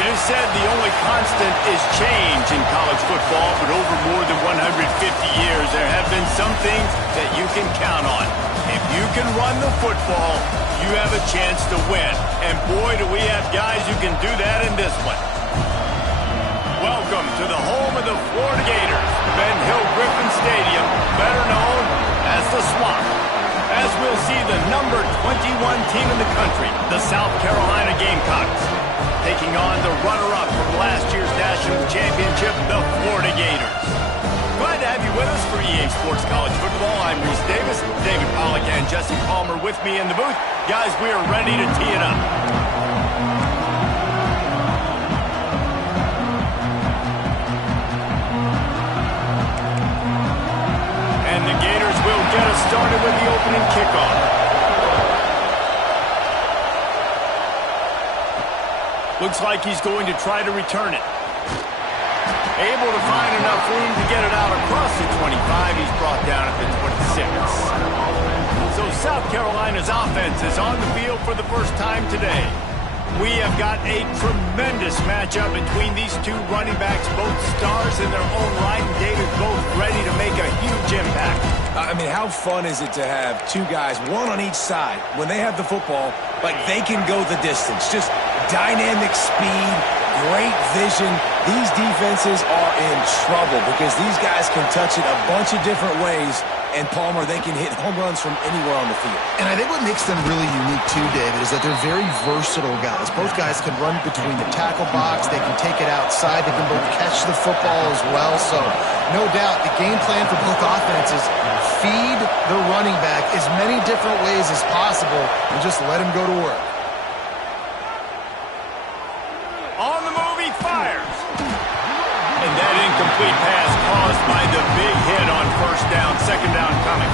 It is said the only constant is change in college football, but over more than 150 years, there have been some things that you can count on. If you can run the football, you have a chance to win. And boy, do we have guys who can do that in this one. Welcome to the home of the Florida Gators, Ben Hill Griffin Stadium, better known as the Swamp. As we'll see the number 21 team in the country, the South Carolina Gamecocks, taking on the runner-up from last year's national championship, the Florida Gators. Glad to have you with us for EA Sports College Football. I'm Reese Davis, David Pollack, and Jesse Palmer with me in the booth. Guys, we are ready to tee it up. And the Gators will get us started with the opening kickoff. Looks like he's going to try to return it. Able to find enough room to get it out across the 25. He's brought down at the 26. So South Carolina's offense is on the field for the first time today. We have got a tremendous matchup between these two running backs, both stars in their own right, and David both ready to make a huge impact. I mean, how fun is it to have two guys, one on each side, when they have the football, like they can go the distance. Just dynamic speed, great vision. These defenses are in trouble because these guys can touch it a bunch of different ways. And, Palmer, they can hit home runs from anywhere on the field. And I think what makes them really unique, too, David, is that they're very versatile guys. Both guys can run between the tackle box. They can take it outside. They can both catch the football as well. So, no doubt, the game plan for both offenses, feed the running back as many different ways as possible and just let him go to work. On the move, he fires. And that incomplete pass caused by the big hit on first down, second down coming.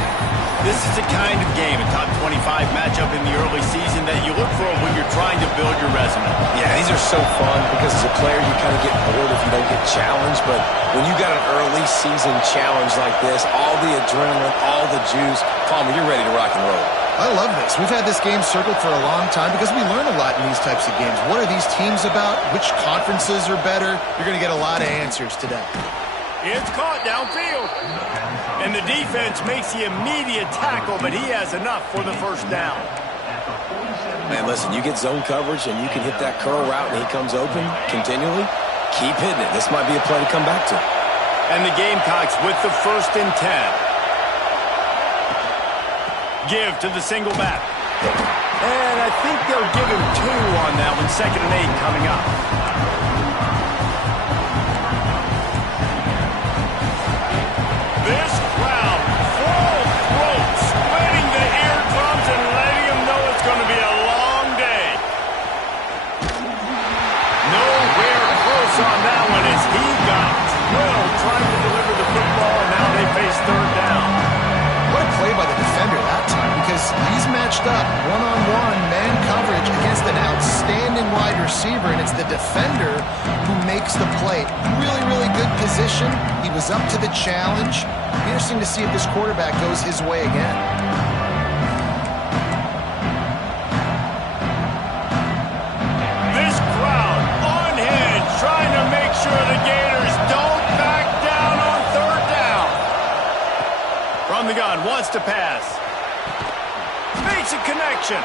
This is the kind of game, a top 25 matchup in the early season that you look for when you're trying to build your resume. Yeah, these are so fun because as a player you kind of get bored if you don't get challenged. But when you got an early season challenge like this, all the adrenaline, all the juice, Palmer, you're ready to rock and roll. I love this. We've had this game circled for a long time because we learn a lot in these types of games. What are these teams about? Which conferences are better? You're going to get a lot of answers today. It's caught downfield. And the defense makes the immediate tackle, but he has enough for the first down. Man, listen, you get zone coverage and you can hit that curl route and he comes open continually. Keep hitting it. This might be a play to come back to. And the Gamecocks with the 1st and 10. Give to the single back. And I think they'll give him 2 on that one. 2nd and 8 coming up. This crowd full throat, splitting the eardrums and letting them know it's going to be a long day. Nowhere close on that one as he got drilled trying to deliver the football, and now they face 3rd down. What a play by the defender that time, because he's matched up one-on-one man coverage against an outstanding wide receiver, and it's the defender who makes the play. Really, really good position. He was up to the challenge. Interesting to see if this quarterback goes his way again. This crowd unhinged, trying to make sure the Gators don't back down on 3rd down. From the gun, wants to pass. Makes a connection.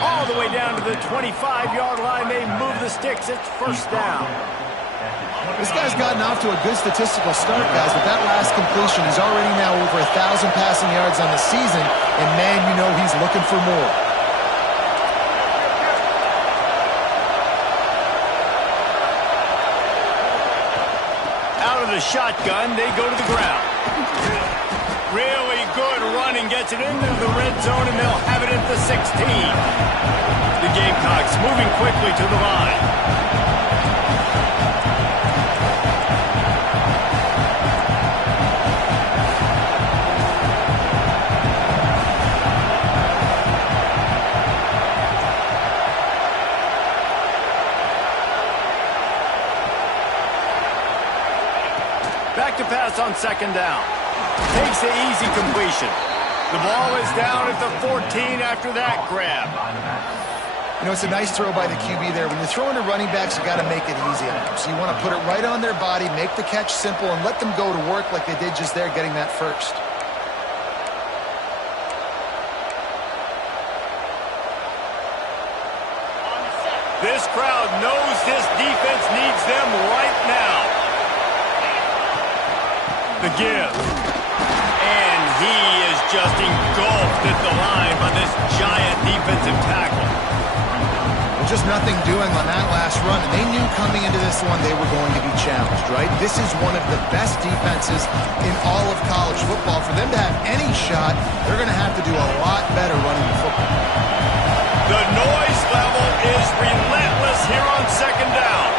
All the way down to the 25-yard line. They move the sticks. It's 1st down. This guy's gotten off to a good statistical start, guys. With that last completion, he's already now over 1,000 passing yards on the season. And, man, you know he's looking for more. Out of the shotgun, they go to the ground. Really good running, gets it into the red zone, and they'll have it at the 16. The Gamecocks moving quickly to the line. Back to pass on 2nd down. Takes the easy completion. The ball is down at the 14 after that grab. You know, it's a nice throw by the QB there. When you're throwing to running backs, you got to make it easy on them. So you want to put it right on their body, make the catch simple, and let them go to work like they did just there, getting that first. This crowd knows this defense needs them right now. The give. And he is just engulfed at the line by this giant defensive tackle. Just nothing doing on that last run, and they knew coming into this one they were going to be challenged, right? This is one of the best defenses in all of college football. For them to have any shot, they're going to have to do a lot better running the football. The noise level is relentless here on second down.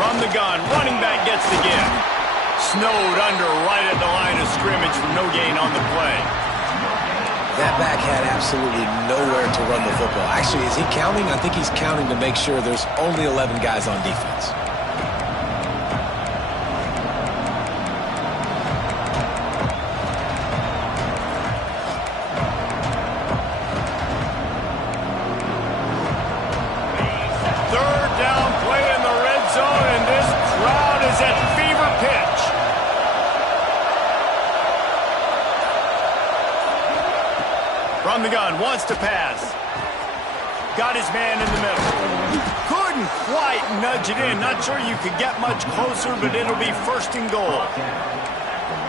From the gun, running back gets the give. Snowed under right at the line of scrimmage for no gain on the play. That back had absolutely nowhere to run the football. Actually, is he counting? I think he's counting to make sure there's only 11 guys on defense. Third down play in the red zone, and this crowd is at fever pitch. From the gun, wants to pass. Got his man in the middle. Couldn't quite nudge it in. Not sure you could get much closer, but it'll be first and goal.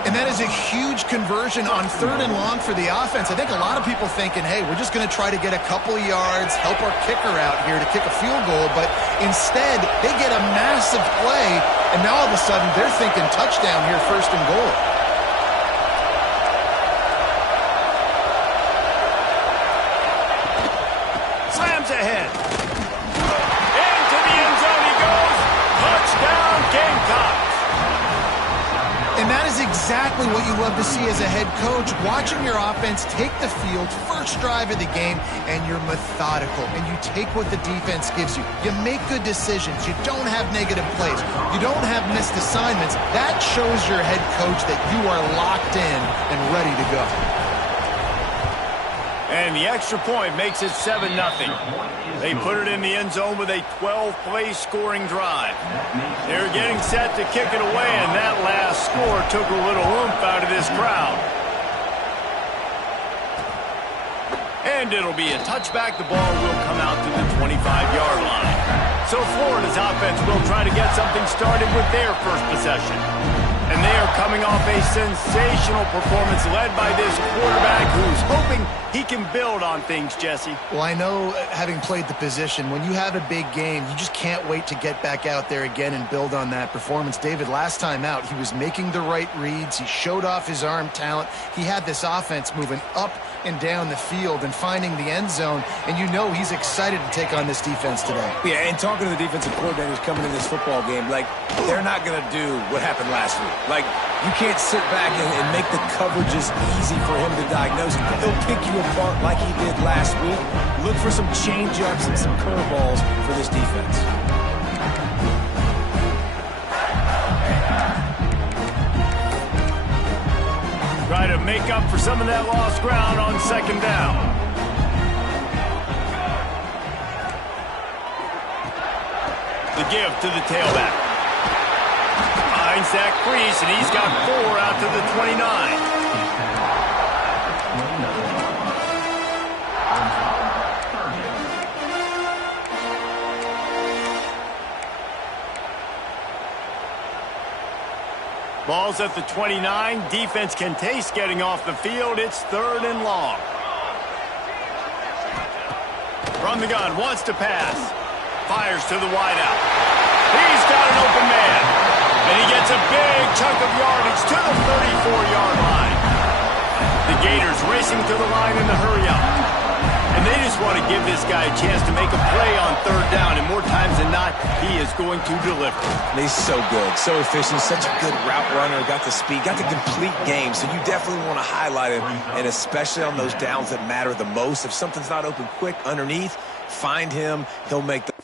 And that is a huge conversion on third and long for the offense. I think a lot of people thinking, hey, we're just going to try to get a couple of yards, help our kicker out here to kick a field goal. But instead, they get a massive play, and now all of a sudden they're thinking touchdown here, first and goal. Ahead. Into the end zone he goes. Touchdown, Gamecocks. And that is exactly what you love to see as a head coach, watching your offense take the field, first drive of the game, and you're methodical, and you take what the defense gives you. You make good decisions. You don't have negative plays. You don't have missed assignments. That shows your head coach that you are locked in and ready to go. And the extra point makes it 7-0. They put it in the end zone with a 12-play scoring drive. They're getting set to kick it away, and that last score took a little oomph out of this crowd. And it'll be a touchback. The ball will come out to the 25-yard line. So Florida's offense will try to get something started with their first possession. And they are coming off a sensational performance led by this quarterback who's hoping he can build on things, Jesse. Well, I know, having played the position, when you have a big game, you just can't wait to get back out there again and build on that performance. David, last time out, he was making the right reads. He showed off his arm talent. He had this offense moving up and down the field and finding the end zone, and you know he's excited to take on this defense today. Yeah, and talking to the defensive coordinators coming in this football game, like, they're not going to do what happened last week. Like, you can't sit back and make the coverages easy for him to diagnose. He'll pick you apart like he did last week. Look for some change-ups and some curveballs for this defense. Try to make up for some of that lost ground on second down. The give to the tailback. Finds that crease, and he's got 4 out to the 29. Ball's at the 29. Defense can taste getting off the field. It's third and long. From the gun, wants to pass. Fires to the wideout. He's got an open man. And he gets a big chunk of yardage to the 34-yard line. The Gators racing to the line in the hurry-up. And they just want to give this guy a chance to make a play on third down. And more times than not, he is going to deliver. And he's so good, so efficient, such a good route runner, got the speed, got the complete game. So you definitely want to highlight him, and especially on those downs that matter the most. If something's not open quick underneath, find him. He'll make the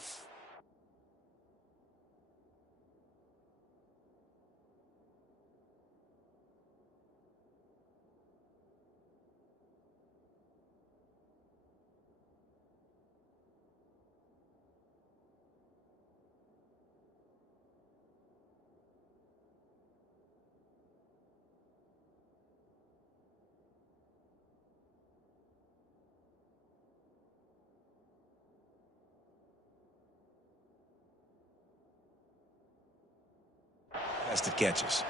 Contested catches.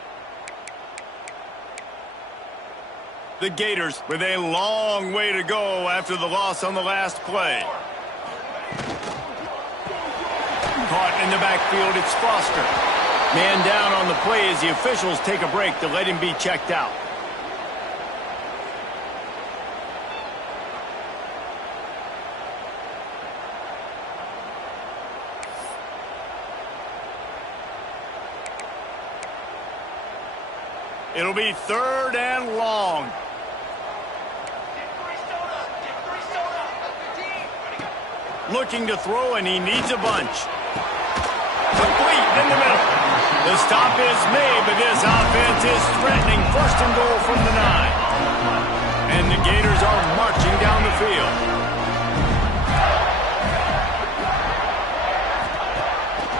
The Gators with a long way to go after the loss on the last play. Caught in the backfield, it's Foster. Man down on the play as the officials take a break to let him be checked out. It'll be 3rd and long. Looking to throw, and he needs a bunch. Complete in the middle. The stop is made, but this offense is threatening. 1st and goal from the 9. And the Gators are marching down the field.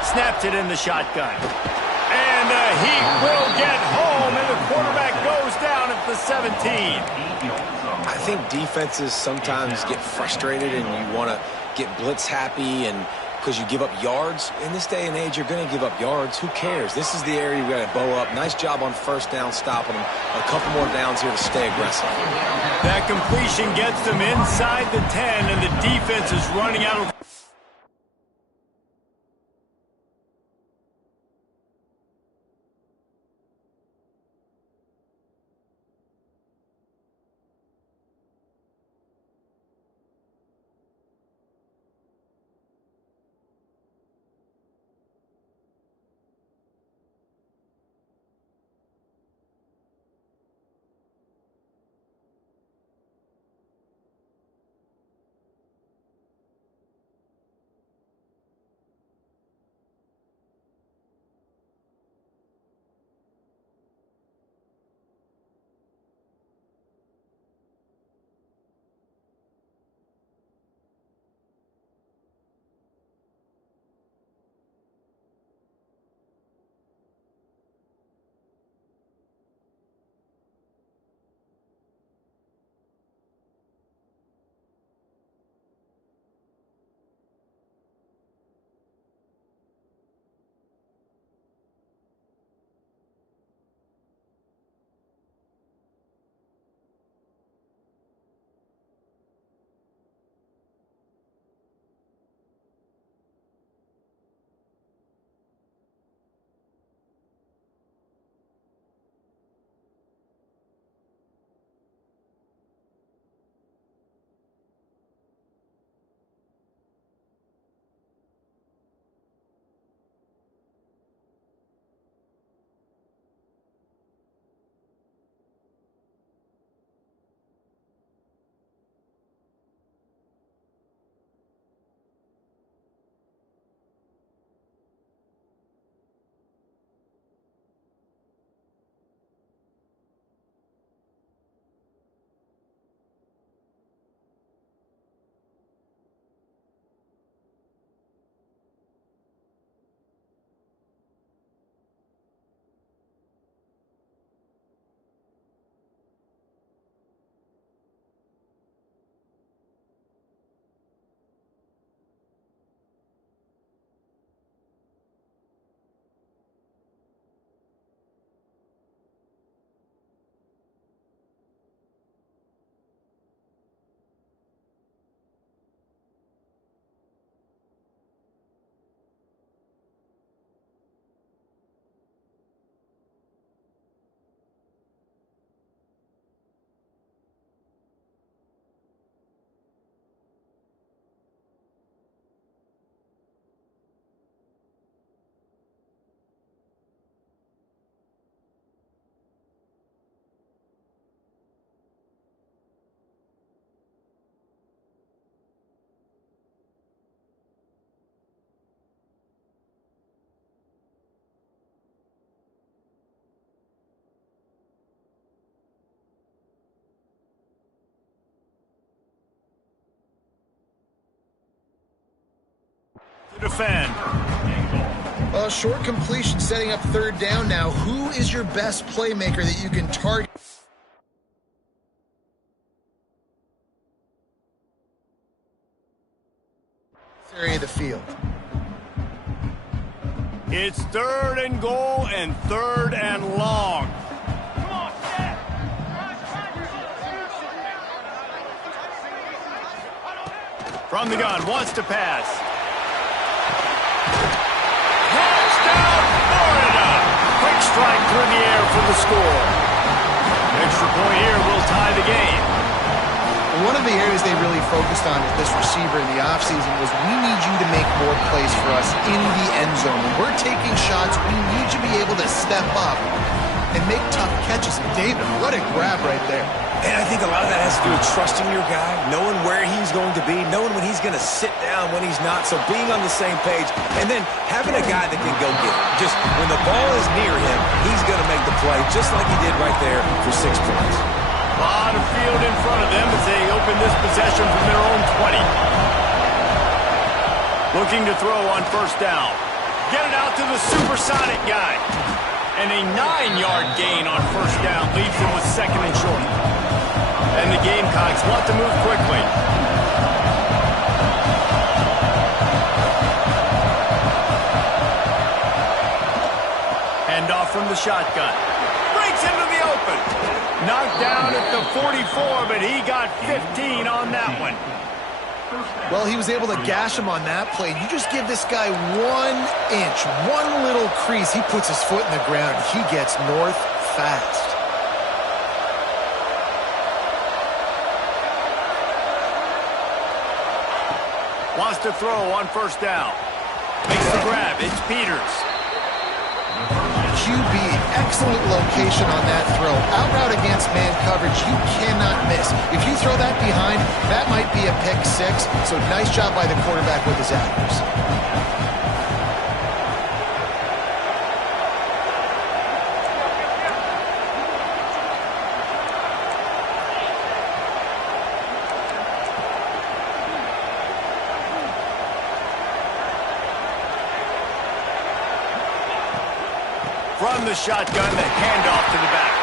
Snaps it in the shotgun. And the Heat will get home, and the quarterback goes down at the 17. I think defenses sometimes get frustrated and you want to get blitz happy and because you give up yards. In this day and age, you're going to give up yards. Who cares? This is the area you got to bow up. Nice job on 1st down, stopping them. A couple more downs here to stay aggressive. That completion gets them inside the 10, and the defense is running out of... defend. Well, short completion setting up 3rd down now. Who is your best playmaker that you can target? Area of the field. It's 3rd and goal and 3rd and long. From the gun, wants to pass. Touchdown, Florida! Quick strike through the air for the score. Extra point here will tie the game. One of the areas they really focused on with this receiver in the offseason was we need you to make more plays for us in the end zone. When we're taking shots, we need you to be able to step up and make tough catches. And David, what a grab right there. And I think a lot of that has to do with trusting your guy, knowing where he's going to be, knowing when he's going to sit down, when he's not. So being on the same page, and then having a guy that can go get it. Just when the ball is near him, he's going to make the play, just like he did right there for 6 points. A lot of field in front of them as they open this possession from their own 20. Looking to throw on 1st down. Get it out to the supersonic guy. And a 9-yard gain on 1st down leaves him with 2nd and short. And the Gamecocks want to move quickly. Hand off from the shotgun. Breaks into the open. Knocked down at the 44, but he got 15 on that one. Well, he was able to gash him on that play. You just give this guy 1 inch, one little crease. He puts his foot in the ground. He gets north fast. Wants to throw on 1st down. Makes the grab. It's Peters. QB, excellent location on that throw. Out route against man coverage, you cannot miss. If you throw that behind, that might be a pick 6. So nice job by the quarterback with his accuracy. From the shotgun, the handoff to the back.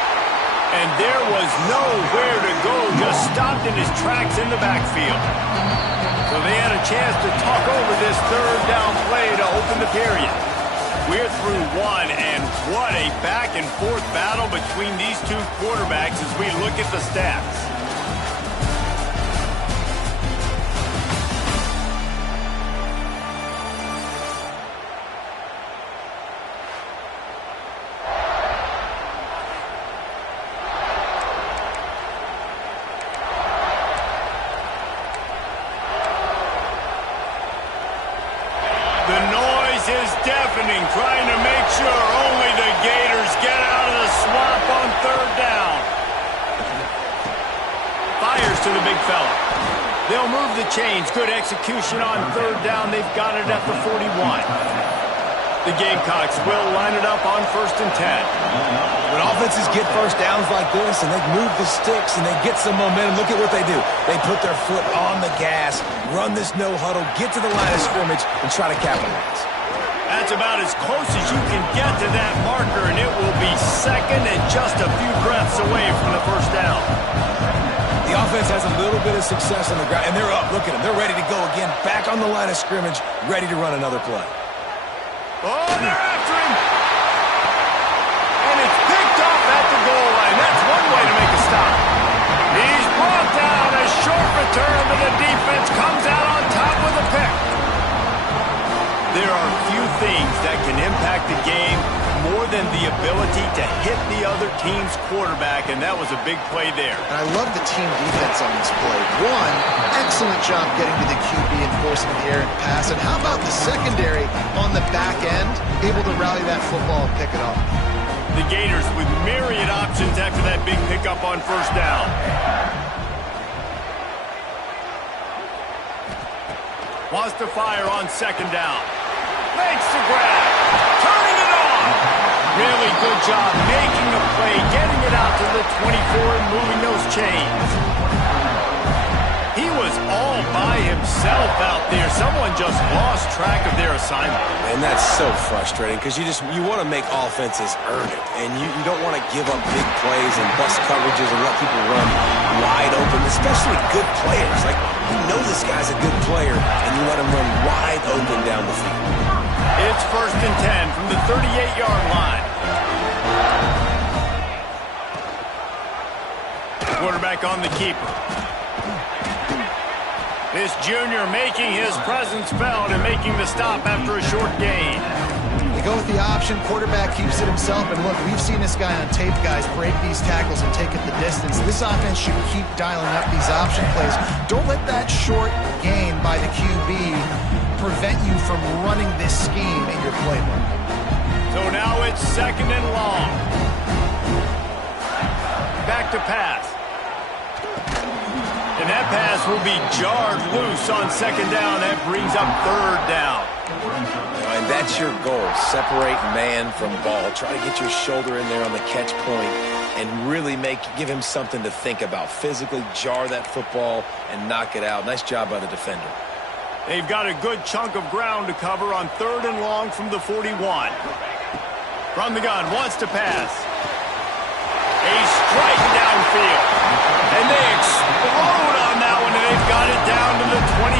And there was nowhere to go, just stopped in his tracks in the backfield. So they had a chance to talk over this 3rd down play to open the period. We're through 1, and what a back-and-forth battle between these two quarterbacks as we look at the stats. The noise is deafening, trying to make sure only the Gators get out of the swamp on 3rd down. Fires to the big fella. They'll move the chains. Good execution on 3rd down. They've got it at the 41. The Gamecocks will line it up on 1st and 10. When offenses get 1st downs like this and they move the sticks and they get some momentum, look at what they do. They put their foot on the gas, run this no huddle, get to the line of scrimmage, and try to capitalize. That's about as close as you can get to that marker, and it will be 2nd and just a few breaths away from the 1st down. The offense has a little bit of success on the ground, and they're up. Look at them. They're ready to go again, back on the line of scrimmage, ready to run another play. Oh, they're after him. And it's picked off at the goal line. That's one way to make a stop. He's brought down. A short return, but the defense comes out on top with a pick. There are few things that can impact the game more than the ability to hit the other team's quarterback, and that was a big play there. And I love the team defense on this play. 1, excellent job getting to the QB and forcing the errant pass. And how about the secondary on the back end, able to rally that football and pick it off? The Gators with myriad options after that big pickup on 1st down. Wants to fire on 2nd down. Makes the grab. Turning it on. Really good job making a play, getting it out to the 24 and moving those chains. He was all by himself out there. Someone just lost track of their assignment. And that's so frustrating because you want to make offenses earn it. And you don't want to give up big plays and bust coverages and let people run wide open, especially good players. Like, you know this guy's a good player, and you let him run wide open down the field. It's 1st and 10 from the 38-yard line. Quarterback on the keeper. This junior making his presence felt and making the stop after a short gain. They go with the option. Quarterback keeps it himself. And look, we've seen this guy on tape, guys, break these tackles and take it the distance. This offense should keep dialing up these option plays. Don't let that short gain by the QB prevent you from running this scheme in your playbook. So now it's 2nd and long. Back to pass. And that pass will be jarred loose on 2nd down. That brings up 3rd down. And that's your goal. Separate man from ball. Try to get your shoulder in there on the catch point and really give him something to think about. Physically jar that football and knock it out. Nice job by the defender. They've got a good chunk of ground to cover on 3rd and long from the 41. From the gun, wants to pass. A strike downfield. And they explode on that one, and they've got it down to the 22.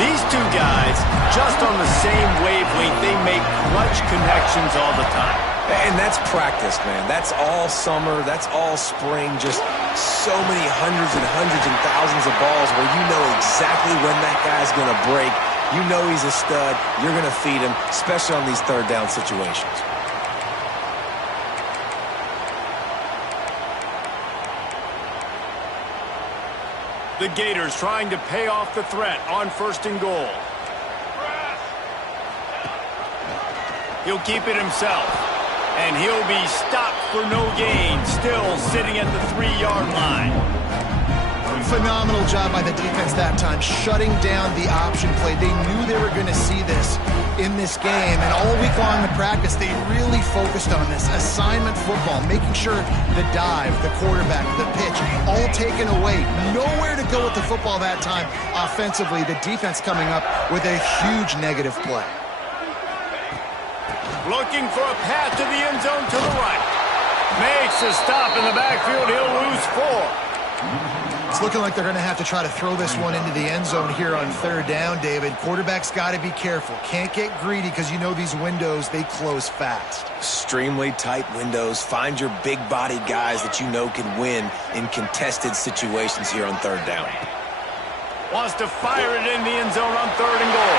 These two guys, just on the same wavelength, they make clutch connections all the time. And that's practice, man. That's all summer. That's all spring. Just so many hundreds and thousands of balls where you know exactly when that guy's going to break. You know he's a stud. You're going to feed him, especially on these 3rd down situations. The Gators trying to pay off the threat on 1st and goal. He'll keep it himself. And he'll be stopped for no gain, still sitting at the 3-yard line. Phenomenal job by the defense that time, shutting down the option play. They knew they were going to see this in this game, and all week long in practice, they really focused on this assignment football, making sure the dive, the quarterback, the pitch, all taken away. Nowhere to go with the football that time offensively. The defense coming up with a huge negative play. Looking for a path to the end zone to the right. Makes a stop in the backfield. He'll lose 4. It's looking like they're going to have to try to throw this one into the end zone here on 3rd down, David. Quarterback's got to be careful. Can't get greedy because you know these windows, they close fast. Extremely tight windows. Find your big-bodied guys that you know can win in contested situations here on 3rd down. Wants to fire it in the end zone on 3rd and goal.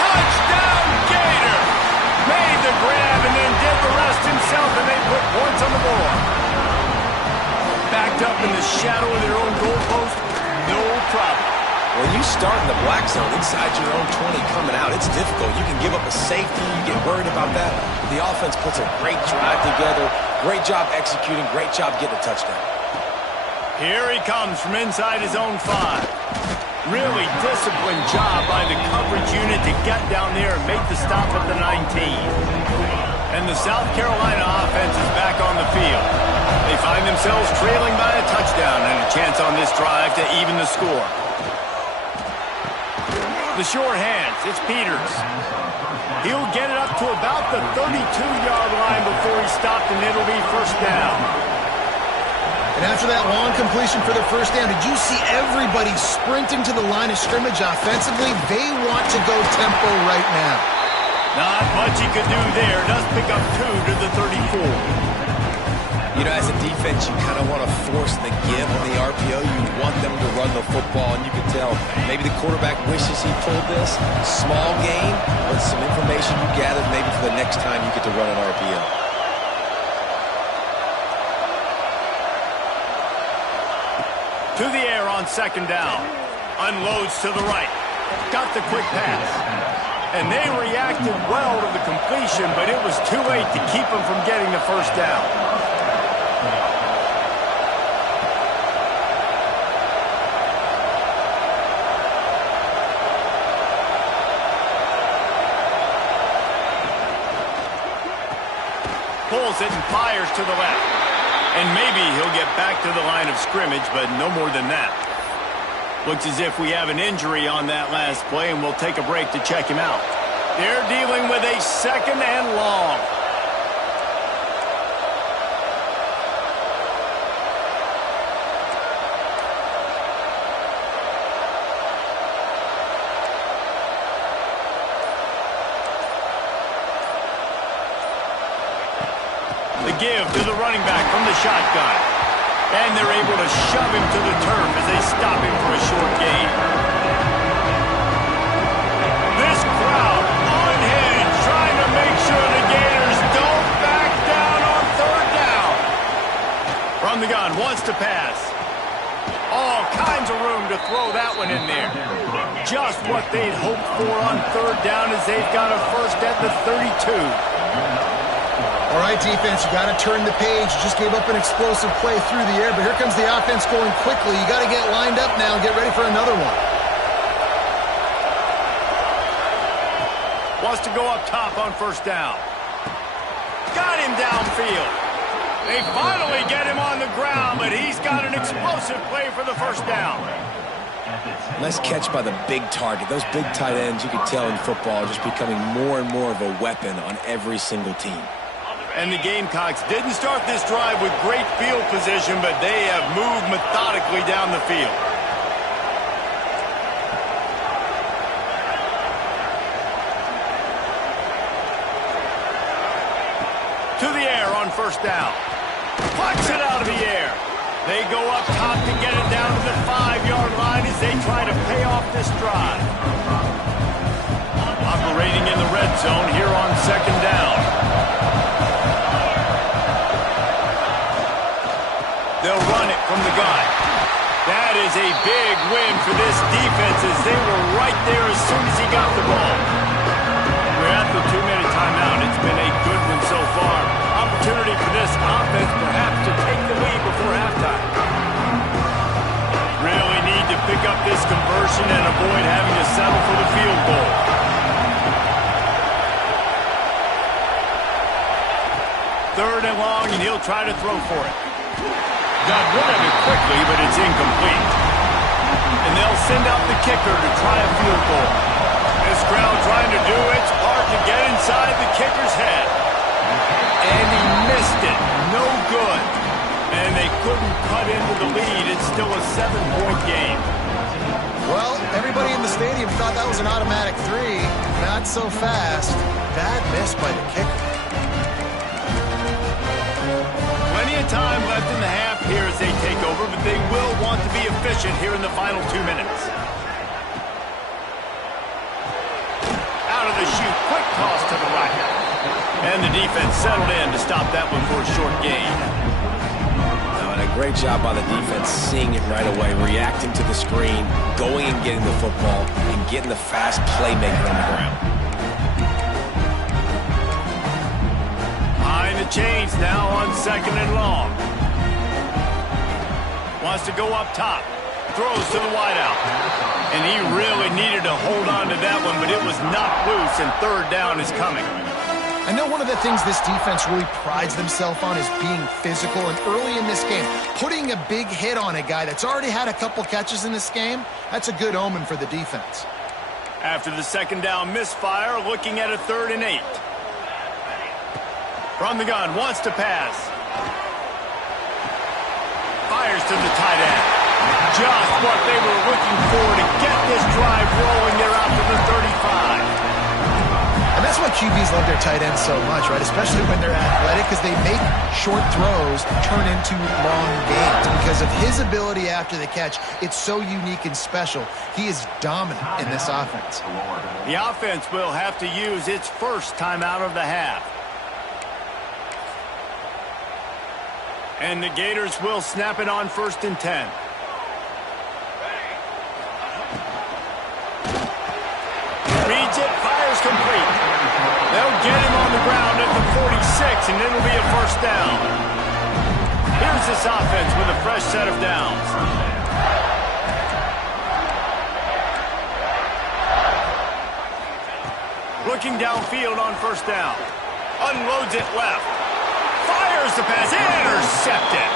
Touchdown, Gator! Made the grab and then did the rest himself, and they put points on the board. Backed up in the shadow of their own goalpost, no problem. When you start in the black zone inside your own 20 coming out, it's difficult. You can give up a safety. You get worried about that. The offense puts a great drive together. Great job executing. Great job getting a touchdown. Here he comes from inside his own 5. Really disciplined job by the coverage unit to get down there and make the stop at the 19. And the South Carolina offense is back on the field. They find themselves trailing by a touchdown and a chance on this drive to even the score. The short hands, it's Peters. He'll get it up to about the 32-yard line before he's stopped, and it'll be 1st down. And after that long completion for the 1st down, did you see everybody sprinting to the line of scrimmage offensively? They want to go tempo right now. Not much he could do there. Does pick up 2 to the 34. You know, as a defense, you kind of want to force the give on the RPO. You want them to run the football, and you can tell maybe the quarterback wishes he pulled this. Small gain, but some information you gathered maybe for the next time you get to run an RPO. To the air on 2nd down. Unloads to the right. Got the quick pass. And they reacted well to the completion, but it was too late to keep them from getting the 1st down. Pulls it and fires to the left. And maybe he'll get back to the line of scrimmage, but no more than that. Looks as if we have an injury on that last play, and we'll take a break to check him out. They're dealing with a 2nd and long. The give to the running back from the shotgun. And they're able to shove him to the turf as they stop him for a short gain. This crowd unhinged, trying to make sure the Gators don't back down on third down. From the gun, wants to pass. All kinds of room to throw that one in there. Just what they'd hoped for on third down as they've got a first at the 32. All right, defense, you got to turn the page. You just gave up an explosive play through the air, but here comes the offense going quickly. You got to get lined up now and get ready for another one. Wants to go up top on first down. Got him downfield. They finally get him on the ground, but he's got an explosive play for the first down. Nice catch by the big target. Those big tight ends, you could tell in football, are just becoming more and more of a weapon on every single team. And the Gamecocks didn't start this drive with great field position, but they have moved methodically down the field. To the air on first down. Plucks it out of the air. They go up top to get it down to the 5-yard line as they try to pay off this drive. Operating in the red zone here on second down. They'll run it from the gun. That is a big win for this defense as they were right there as soon as he got the ball. We're at the 2-minute timeout. It's been a good one so far. Opportunity for this offense perhaps to take the lead before halftime. Really need to pick up this conversion and avoid having to settle for the field goal. Third and long, and he'll try to throw for it. Got rid of it quickly, but it's incomplete. And they'll send out the kicker to try a field goal. This crowd trying to do its part to get inside the kicker's head. And he missed it. No good. And they couldn't cut into the lead. It's still a 7-point game. Well, everybody in the stadium thought that was an automatic 3. Not so fast. Bad miss by the kicker. Plenty of time left in the half here as they take over, but they will want to be efficient here in the final 2 minutes. Out of the chute, quick toss to the right. And the defense settled in to stop that one for a short gain. And a great job by the defense seeing it right away, reacting to the screen, going and getting the football, and getting the fast playmaker on the ground. Behind the chains now on second and long. Wants to go up top. Throws to the wideout. And he really needed to hold on to that one, but it was knocked loose, and third down is coming. I know one of the things this defense really prides themselves on is being physical, and early in this game, putting a big hit on a guy that's already had a couple catches in this game, that's a good omen for the defense. After the second down misfire, looking at a 3rd and 8. From the gun, wants to pass. Fires to the tight end. Just what they were looking for to get this drive rolling. They're out to the 35. And that's why QBs love their tight ends so much, right? Especially when they're athletic, because they make short throws turn into long gains. Because of his ability after the catch, it's so unique and special. He is dominant in this offense. The offense will have to use its first timeout of the half. And the Gators will snap it on 1st and 10. Reads it, fires complete. They'll get him on the ground at the 46, and it'll be a first down. Here's this offense with a fresh set of downs. Looking downfield on first down. Unloads it left. Fires the pass. Intercepted.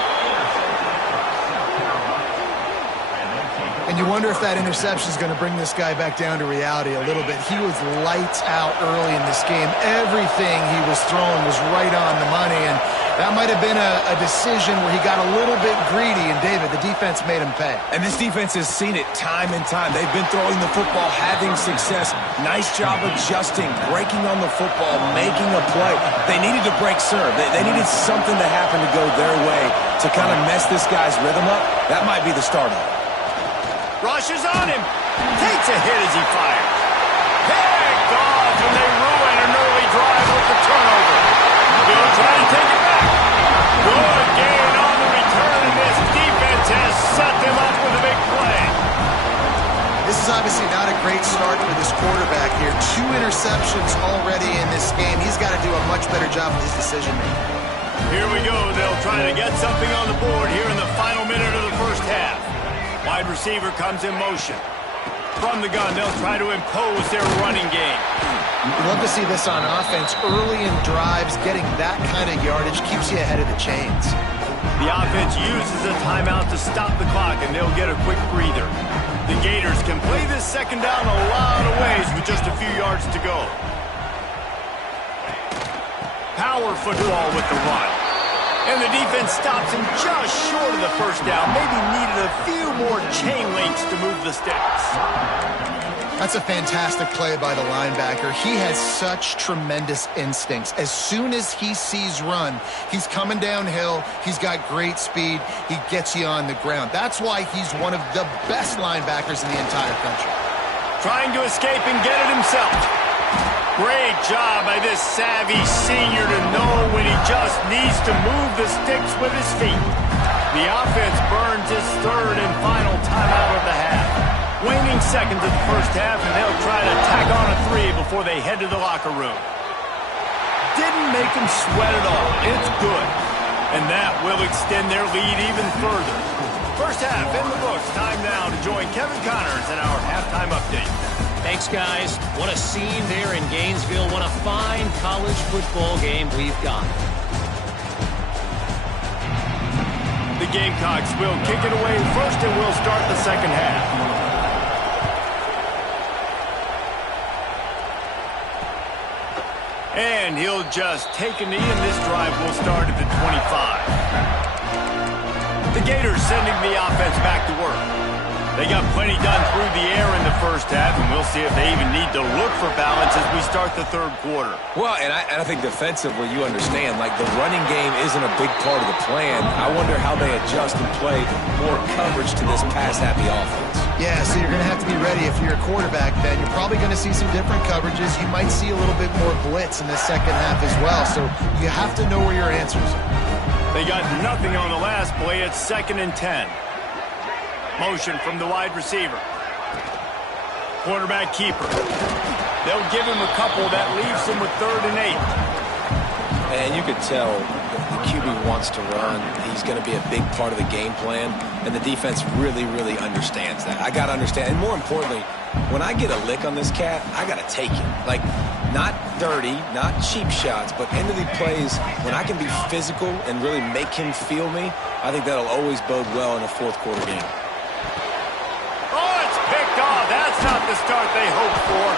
And you wonder if that interception is going to bring this guy back down to reality a little bit. He was lights out early in this game. Everything he was throwing was right on the money, and that might have been a decision where he got a little bit greedy, and David, the defense made him pay. And this defense has seen it time and time. They've been throwing the football, having success. Nice job adjusting, breaking on the football, making a play. They needed to break serve. They needed something to happen to go their way to kind of mess this guy's rhythm up. That might be the start of it. Rushes on him. Takes a hit as he fires. Picked off, and they ruin an early drive with the turnover. They'll try to take it back. Good gain on the return, and this defense has set them up with a big play. This is obviously not a great start for this quarterback here. 2 interceptions already in this game. He's got to do a much better job with his decision-making. Here we go. They'll try to get something on the board here in the final minute of the first half. Wide receiver comes in motion. From the gun, they'll try to impose their running game. You'd love to see this on offense. Early in drives, getting that kind of yardage keeps you ahead of the chains. The offense uses a timeout to stop the clock, and they'll get a quick breather. The Gators can play this second down a lot of ways with just a few yards to go. Power football with the run. And the defense stops him just short of the first down. Maybe needed a few more chain links to move the sticks. That's a fantastic play by the linebacker. He has such tremendous instincts. As soon as he sees run, he's coming downhill. He's got great speed. He gets you on the ground. That's why he's one of the best linebackers in the entire country. Trying to escape and get it himself. Great job by this savvy senior to know when he just needs to move the sticks with his feet. The offense burns his third and final timeout of the half. Waning seconds of the first half, and they'll try to tack on a 3 before they head to the locker room. Didn't make them sweat at all. It's good. And that will extend their lead even further. First half in the books. Time now to join Kevin Connors in our halftime update. Thanks, guys. What a scene there in Gainesville. What a fine college football game we've got. The Gamecocks will kick it away first, and we'll start the second half. And he'll just take a knee, and this drive will start at the 25. The Gators sending the offense back to work. They got plenty done through the air in the first half, and we'll see if they even need to look for balance as we start the third quarter. Well, and I think defensively, you understand, like the running game isn't a big part of the plan. I wonder how they adjust and play more coverage to this pass-happy offense. Yeah, so you're going to have to be ready if you're a quarterback then. You're probably going to see some different coverages. You might see a little bit more blitz in the second half as well, so you have to know where your answers are. They got nothing on the last play. It's 2nd and 10. Motion from the wide receiver. Quarterback keeper. They'll give him a couple. That leaves him with 3rd and 8. And you could tell the QB wants to run. He's going to be a big part of the game plan, and the defense really, really understands that. I got to understand. And more importantly, when I get a lick on this cat, I got to take it. Like, not dirty, not cheap shots, but end of the plays, when I can be physical and really make him feel me, I think that'll always bode well in a fourth quarter game. That's not the start they hoped for.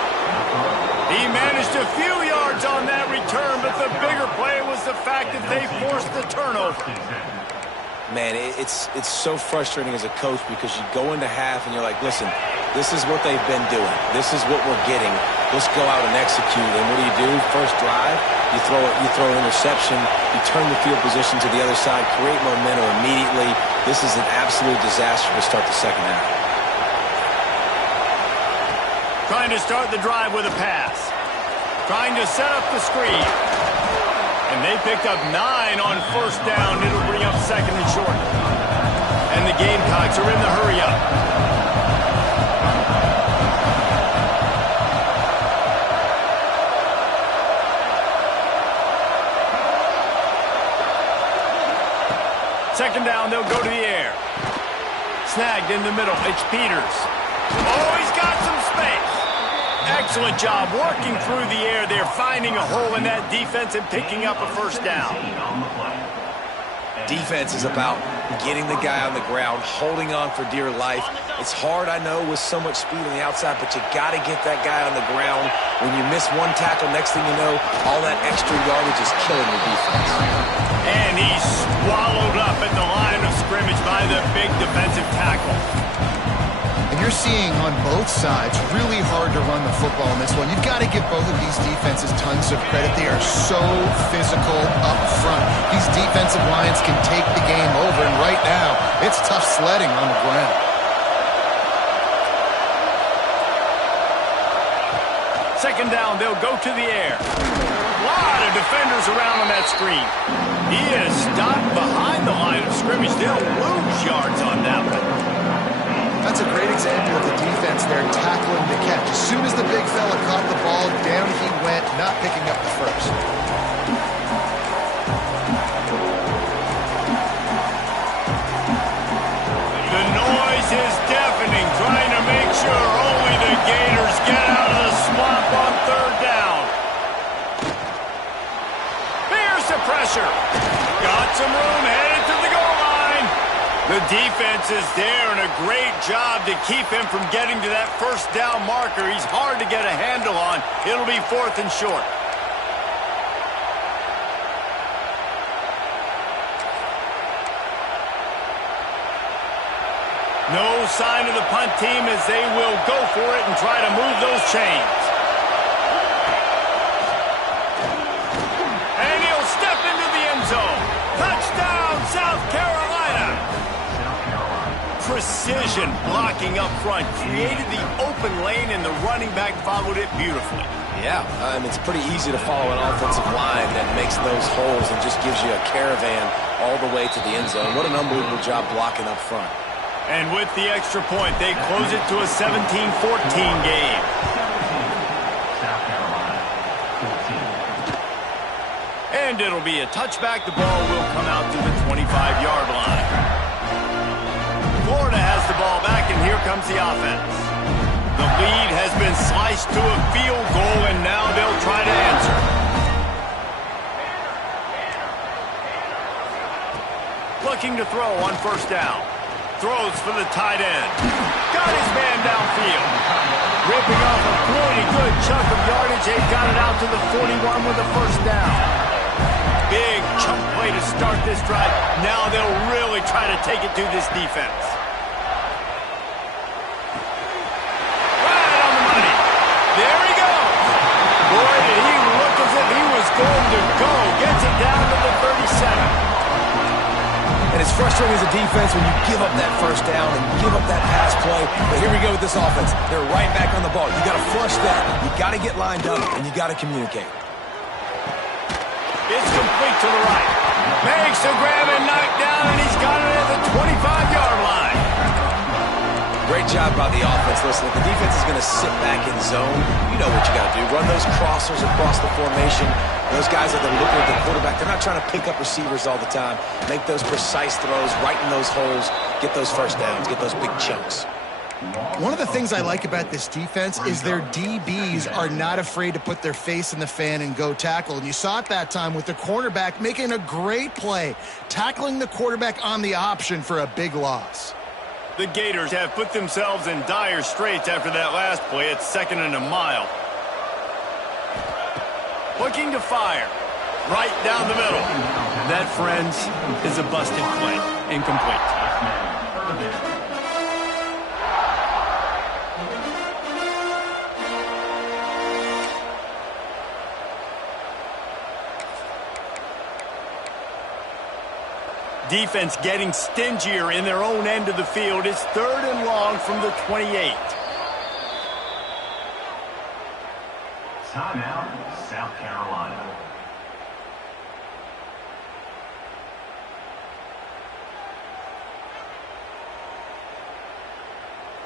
He managed a few yards on that return, but the bigger play was the fact that they forced the turnover. Man, it's so frustrating as a coach because you go into half and you're like, listen, this is what they've been doing. This is what we're getting. Let's go out and execute. And what do? First drive, you throw an interception, you turn the field position to the other side, create momentum immediately. This is an absolute disaster to start the second half. Trying to start the drive with a pass. Trying to set up the screen. And they picked up 9 on first down. It'll bring up 2nd and short. And the Gamecocks are in the hurry-up. Second down, they'll go to the air. Snagged in the middle. It's Peters. Oh, he's got some space. Excellent job working through the air there, finding a hole in that defense and picking up a first down. Defense is about getting the guy on the ground, holding on for dear life. It's hard, I know, with so much speed on the outside, but you got to get that guy on the ground. When you miss one tackle, next thing you know, all that extra yardage is killing your defense. And he's swallowed up at the line of scrimmage by the big defensive tackle. And you're seeing on both sides really hard to run the football in this one. You've got to give both of these defenses tons of credit. They are so physical up front. These defensive lines can take the game over, and right now, it's tough sledding on the ground. Second down, they'll go to the air. A lot of defenders around on that screen. He is stopped behind the line of scrimmage. They'll lose yards on that one. That's a great example of the defense there tackling the catch. As soon as the big fella caught the ball, down he went, not picking up the first. The noise is deafening, trying to make sure only the Gators get out of the swamp on third down. Here's the pressure. Got some room, headed to the goal line. The defense is there, and a great job to keep him from getting to that first down marker. He's hard to get a handle on. It'll be 4th and short. No sign of the punt team as they will go for it and try to move those chains. And he'll step into the end zone. Touchdown, South Carolina. Precision blocking up front. Created the open lane, and the running back followed it beautifully. Yeah, it's pretty easy to follow an offensive line that makes those holes and just gives you a caravan all the way to the end zone. What an unbelievable job blocking up front. And with the extra point, they close it to a 17-14 game. And it'll be a touchback. The ball will come out to the 25-yard line. Florida has the ball back, and here comes the offense. The lead has been sliced to a field goal, and now they'll try to answer. Looking to throw on first down. Throws for the tight end. Got his man downfield. Ripping off a pretty good chunk of yardage. They've got it out to the 41 with a first down. Big chunk play to start this drive. Now they'll really try to take it to this defense. Right on the money. There he goes. Boy, did he look as if he was going to go. Gets it down to the 37. And it's frustrating as a defense when you give up that first down and give up that pass play. But here we go with this offense. They're right back on the ball. You got to flush that. You got to get lined up, and you got to communicate. It's complete to the right. Makes the grab and knock down, and he's got it at the 25-yard line. Great job by the offense. Listen, if the defense is going to sit back in zone, you know what you got to do. Run those crossers across the formation. Those guys that are looking at the quarterback, they're not trying to pick up receivers all the time. Make those precise throws, right in those holes, get those first downs, get those big chunks. One of the things I like about this defense is their DBs are not afraid to put their face in the fan and go tackle. And you saw it that time with the cornerback making a great play, tackling the quarterback on the option for a big loss. The Gators have put themselves in dire straits after that last play. It's 2nd and a mile. Looking to fire. Right down the middle. That, friends, is a busted play. Incomplete. Defense getting stingier in their own end of the field. It's 3rd and long from the 28. Timeout, South Carolina.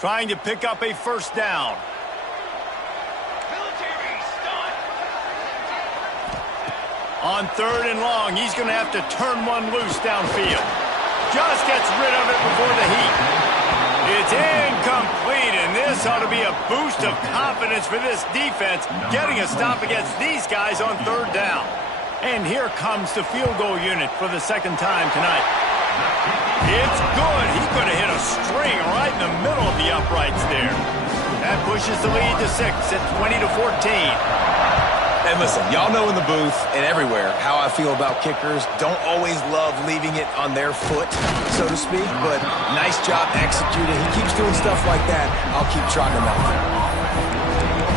Trying to pick up a first down. On 3rd and long, he's going to have to turn one loose downfield. Just gets rid of it before the heat. It's incomplete, and this ought to be a boost of confidence for this defense, getting a stop against these guys on 3rd down. And here comes the field goal unit for the second time tonight. It's good. He could have hit a string right in the middle of the uprights there. That pushes the lead to 6 at 20-14. And listen, y'all know in the booth and everywhere how I feel about kickers. Don't always love leaving it on their foot, so to speak, but nice job executing. He keeps doing stuff like that. I'll keep trotting him out.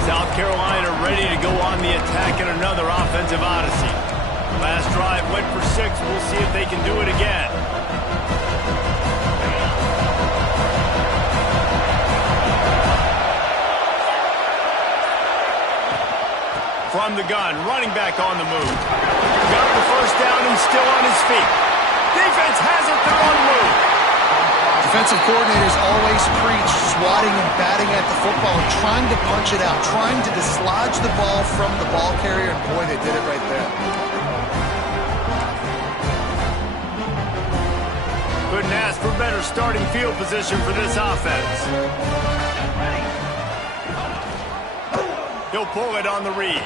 South Carolina ready to go on the attack in another offensive odyssey. Last drive went for 6. We'll see if they can do it again. From the gun, running back on the move. Got the first down and still on his feet. Defense has it, they're on the move. Defensive coordinators always preach swatting and batting at the football and trying to punch it out, trying to dislodge the ball from the ball carrier, and boy, they did it right there. Couldn't ask for better starting field position for this offense. He'll pull it on the read.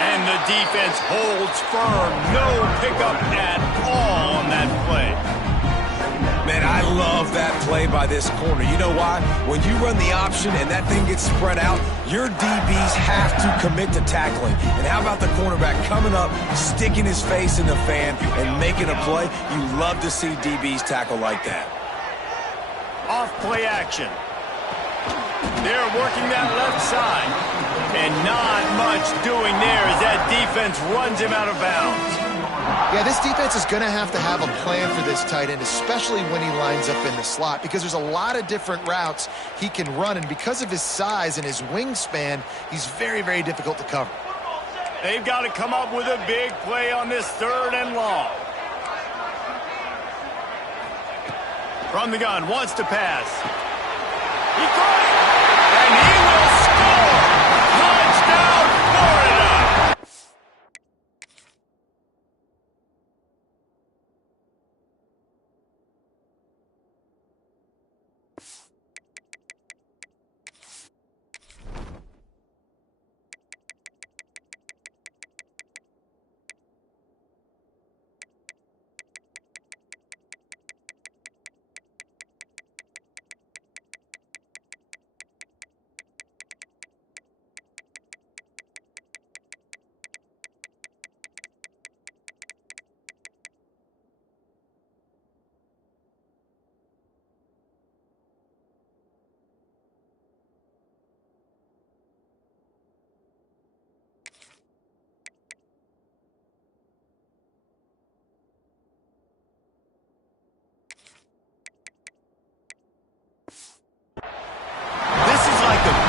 And the defense holds firm. No pickup at all on that play. Man, I love that play by this corner. You know why? When you run the option and that thing gets spread out, your DBs have to commit to tackling. And how about the cornerback coming up, sticking his face in the fan, and making a play? You love to see DBs tackle like that. Off play action. They're working that left side. And not much doing there as that defense runs him out of bounds. Yeah, this defense is going to have a plan for this tight end, especially when he lines up in the slot, because there's a lot of different routes he can run, and because of his size and his wingspan, he's very, very difficult to cover. They've got to come up with a big play on this 3rd and long. From the gun, wants to pass. He caught it, and he will score! Touchdown, Florida!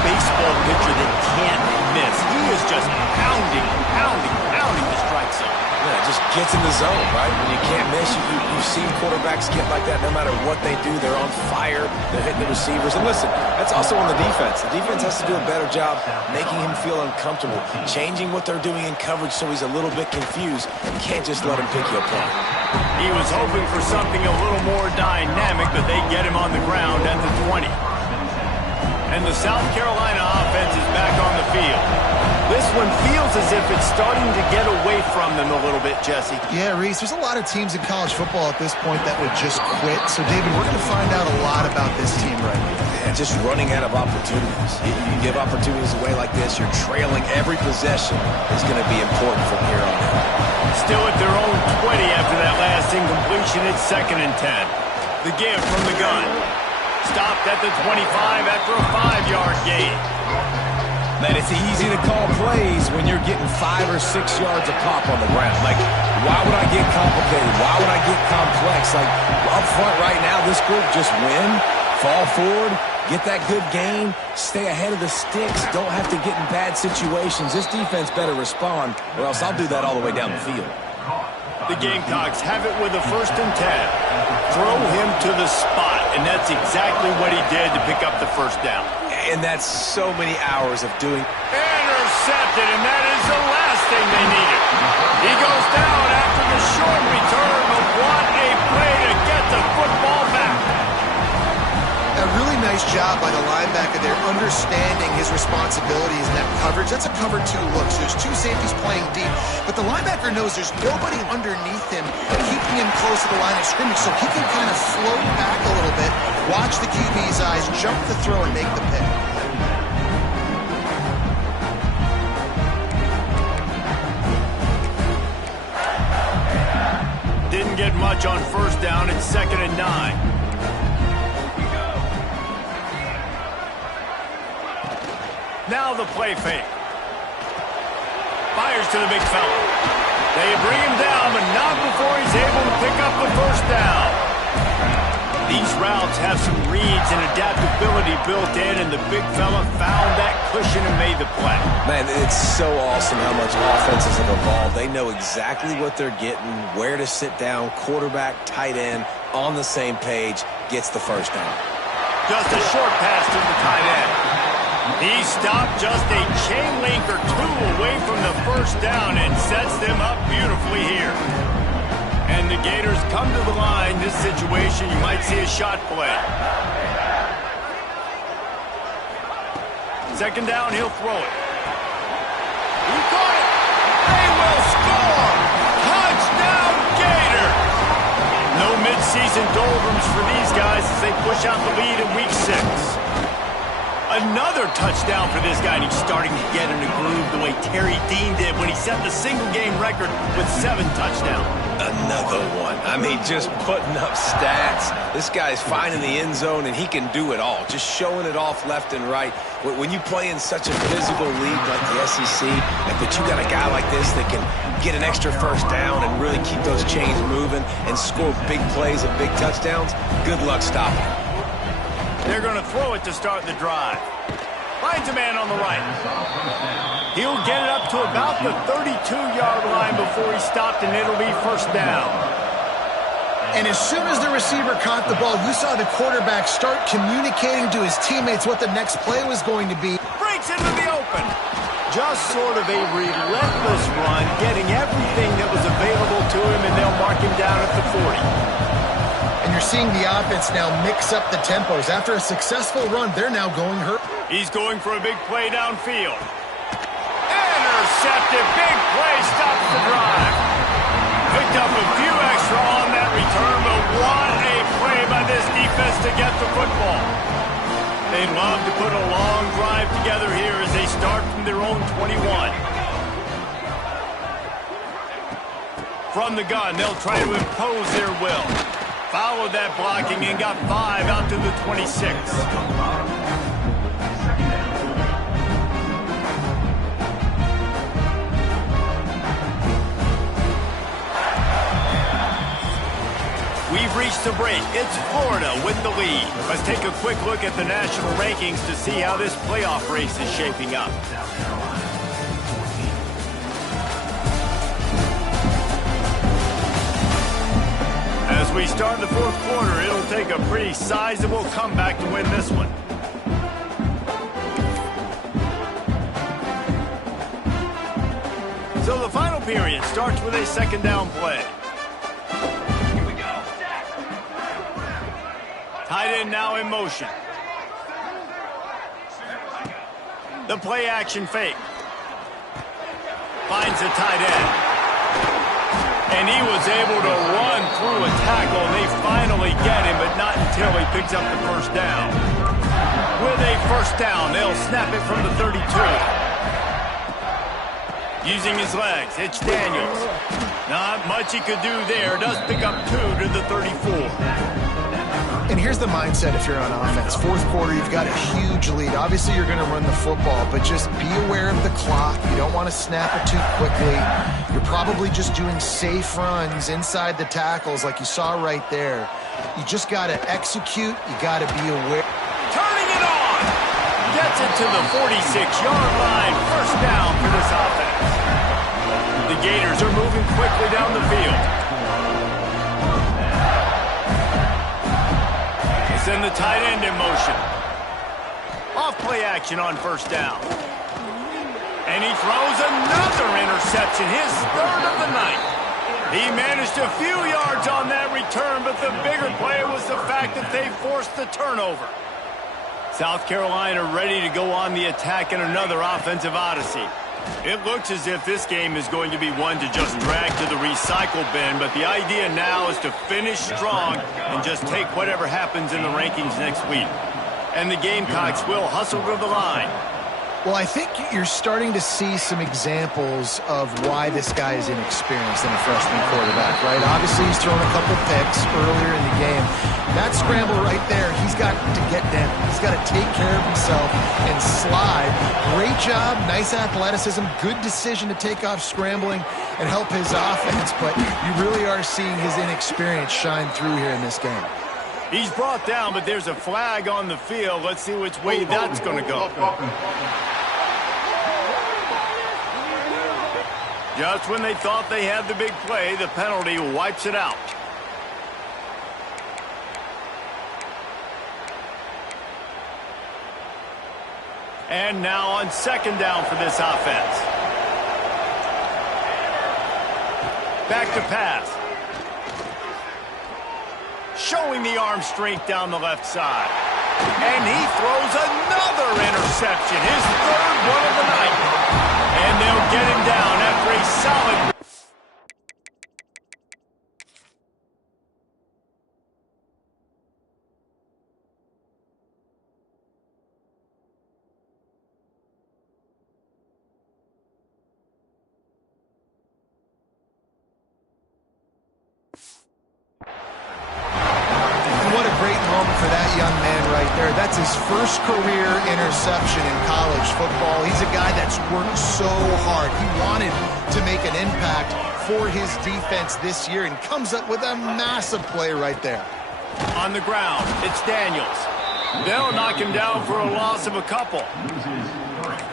Baseball pitcher that can't miss. He is just pounding the strike zone. Yeah, it just gets in the zone, right? When you can't miss, you've seen quarterbacks get like that no matter what they do. They're on fire. They're hitting the receivers. And listen, that's also on the defense. The defense has to do a better job making him feel uncomfortable, changing what they're doing in coverage so he's a little bit confused. You can't just let him pick you apart. He was hoping for something a little more dynamic, but they get him on the ground at the 20. And the South Carolina offense is back on the field. This one feels as if it's starting to get away from them a little bit, Jesse. Yeah, Reese, there's a lot of teams in college football at this point that would just quit. So, David, we're going to find out a lot about this team right now. Yeah, just running out of opportunities. You give opportunities away like this, you're trailing every possession is going to be important from here on out. Still at their own 20 after that last incompletion. It's 2nd and 10. The give from the gun. Stopped at the 25 after a 5-yard gain. Man, it's easy to call plays when you're getting 5 or 6 yards a pop on the ground. Like, why would I get complicated? Why would I get complex? Like, up front right now, this group just win, fall forward, get that good gain, stay ahead of the sticks, don't have to get in bad situations. This defense better respond, or else I'll do that all the way down the field. The Gamecocks have it with a 1st and 10. Throw him to the spot, and that's exactly what he did to pick up the first down. And that's so many hours of doing. Intercepted, and that is the last thing they needed. He goes down after the short return, but what a play to get the football back. Really nice job by the linebacker there, understanding his responsibilities in that coverage. That's a cover 2 look, so there's 2 safeties playing deep, but the linebacker knows there's nobody underneath him keeping him close to the line of scrimmage, so he can kind of float back a little bit, watch the QB's eyes, jump the throw, and make the pick. Didn't get much on first down. It's 2nd and 9. Now the play fake. Fires to the big fella. They bring him down, but not before he's able to pick up the first down. These routes have some reads and adaptability built in, and the big fella found that cushion and made the play. Man, it's so awesome how much offenses have evolved. They know exactly what they're getting, where to sit down, quarterback, tight end, on the same page, gets the first down. Just a short pass to the tight end. He stopped just a chain link or 2 away from the first down and sets them up beautifully here. And the Gators come to the line. This situation, you might see a shot play. 2nd down, he'll throw it. He caught it. They will score. Touchdown, Gator. No midseason doldrums for these guys as they push out the lead in week 6. Another touchdown for this guy, and he's starting to get in a groove the way Terry Dean did when he set the single-game record with 7 touchdowns. Another one. I mean, just putting up stats. This guy's finding the end zone, and he can do it all. Just showing it off left and right. When you play in such a physical league like the SEC, but you got a guy like this that can get an extra first down and really keep those chains moving and score big plays and big touchdowns, good luck stopping him. They're going to throw it to start the drive. Finds a man on the right. He'll get it up to about the 32-yard line before he stopped, and it'll be first down. And as soon as the receiver caught the ball, you saw the quarterback start communicating to his teammates what the next play was going to be. Breaks into the open. Just sort of a relentless run, getting everything that was available to him, and they'll mark him down at the 40. And you're seeing the offense now mix up the tempos. After a successful run, they're now going hurt. He's going for a big play downfield. Intercepted. Big play stops the drive. Picked up a few extra on that return, but what a play by this defense to get the football. They'd love to put a long drive together here as they start from their own 21. From the gun, they'll try to impose their will. Followed that blocking and got 5 out to the 26. We've reached the break. It's Florida with the lead. Let's take a quick look at the national rankings to see how this playoff race is shaping up. As we start the 4th quarter, it'll take a pretty sizable comeback to win this one. So the final period starts with a 2nd down play. Tight end now in motion. The play action fake. Finds the tight end. And he was able to run through a tackle, and they finally get him, but not until he picks up the first down. With a first down, they'll snap it from the 32. Using his legs, it's Daniels. Not much he could do there. Does pick up 2 to the 34. And here's the mindset if you're on offense. 4th quarter, you've got a huge lead. Obviously, you're going to run the football, but just be aware of the clock. You don't want to snap it too quickly. You're probably just doing safe runs inside the tackles like you saw right there. You just got to execute. You got to be aware. Turning it on. Gets it to the 46-yard line. First down for this offense. The Gators are moving quickly down the field. Send the tight end in motion. Off play action on first down. And he throws another interception, his 3rd of the night. He managed a few yards on that return, but the bigger play was the fact that they forced the turnover. South Carolina ready to go on the attack in another offensive odyssey. It looks as if this game is going to be one to just drag to the recycle bin, but the idea now is to finish strong and just take whatever happens in the rankings next week. And the Gamecocks will hustle to the line. Well, I think you're starting to see some examples of why this guy is inexperienced in a freshman quarterback, right? Obviously, he's thrown a couple picks earlier in the game. That scramble right there, he's got to get down. He's got to take care of himself and slide. Great job, nice athleticism, good decision to take off scrambling and help his offense, but you really are seeing his inexperience shine through here in this game. He's brought down, but there's a flag on the field. Let's see which way that's going to go. Just when they thought they had the big play, the penalty wipes it out. And now on second down for this offense. Back to pass. Showing the arm strength down the left side. And he throws another interception, his third one of the night. And they'll get him down after a solid... For that young man right there. That's his first career interception in college football. He's a guy that's worked so hard. He wanted to make an impact for his defense this year and comes up with a massive play right there. On the ground, it's Daniels. They'll knock him down for a loss of a couple.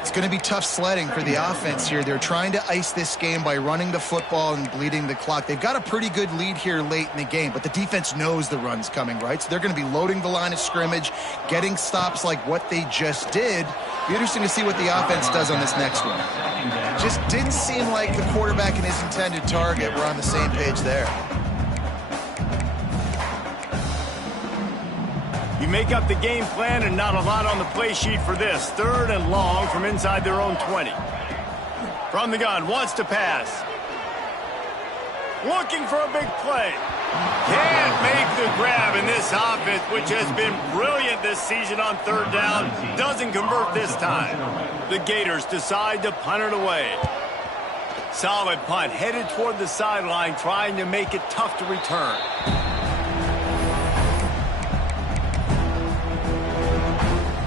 It's going to be tough sledding for the offense here. They're trying to ice this game by running the football and bleeding the clock. They've got a pretty good lead here late in the game, but the defense knows the run's coming, right? So they're going to be loading the line of scrimmage, getting stops like what they just did. Be interesting to see what the offense does on this next one. Just didn't seem like the quarterback and his intended target were on the same page there. You make up the game plan and not a lot on the play sheet for this. Third and long from inside their own 20. From the gun, wants to pass. Looking for a big play. Can't make the grab in this offense, which has been brilliant this season on third down. Doesn't convert this time. The Gators decide to punt it away. Solid punt, headed toward the sideline, trying to make it tough to return.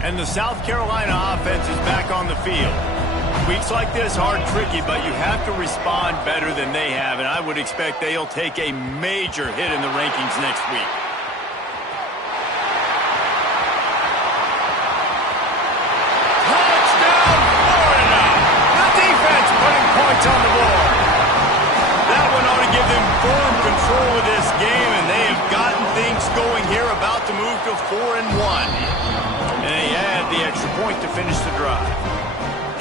And the South Carolina offense is back on the field. Weeks like this are tricky, but you have to respond better than they have, and I would expect they'll take a major hit in the rankings next week. Touchdown, Florida! The defense putting points on the board. That one ought to give them firm control of this game, and they have gotten things going here, about to move to 4-1. And they add the extra point to finish the drive.